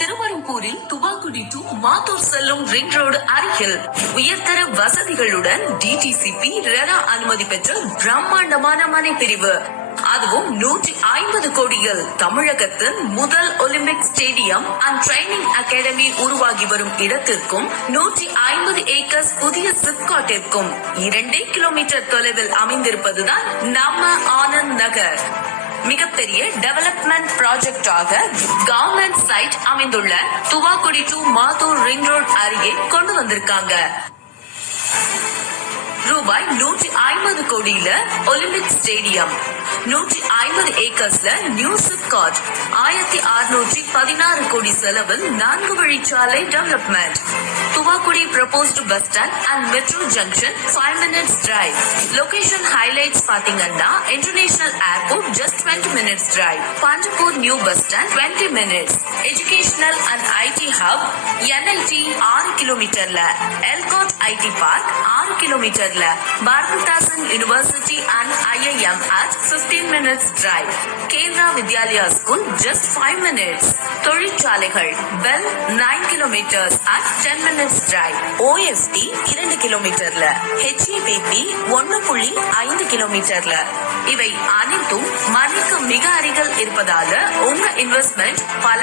திருவரம்பூரில் Thuvakudi to Mathur செல்லும் ring road அருகில் உயர்தர வசதிகளுடன் டிடிசிபி ரெரா அனுமதி பெற்ற பிரம்மாண்டமான மனை பிரிவு. அதுவும் 150 கோடியில் தமிழகத்தின் முதல் Olympic stadium and training academy உருவாகி வரும் இடத்திற்கும் 150 ஏக்கர்ஸ் புதிய சிப்காட்டிற்கும் 2 கிலோமீட்டர் தொலைவில் அமைந்திருப்பதுதான் நம்ம ஆனந்த் நகர். மிகப்பெரிய டெவலப்மெண்ட் ப்ராஜெக்டாக கவர்மெண்ட் சைட் அமைந்துள்ள Thuvakudi to Mathur ring road அருகே கொண்டு வந்திருக்காங்க. ரூபாய் 150 கோடியில ஒலிம்பிக் ஸ்டேடியம், 150 ஏக்கர்ஸ்ல நியூ சிப்காட், 1616 கோடி செலவில் 4 வழிச்சாலை development. Thuvakudi proposed bus stand and metro junction 5 minutes drive. Location highlights பாத்தீங்கன்னா international airport just 20 minutes drive. Panjapur new bus stand 20 minutes. Educational and IT hub NIT 6 கிலோமீட்டர்ல, Elcott IT Park 6 கிலோமீட்டர்ல, Bharathidasan University and IIM at 15 minutes drive. Kendriya Vidyalaya school just 5 minutes. தொழிற்சாலைகள் Bell 9 kilometers at 10 minutes drive. OFT 2 கிலோமீட்டர்ல, HEPP 1.5 கிலோமீட்டர்ல. இவை அனைத்தும் மணிக்கு மிக அருகில் இருப்பதால உங்க இன்வெஸ்ட்மெண்ட் பல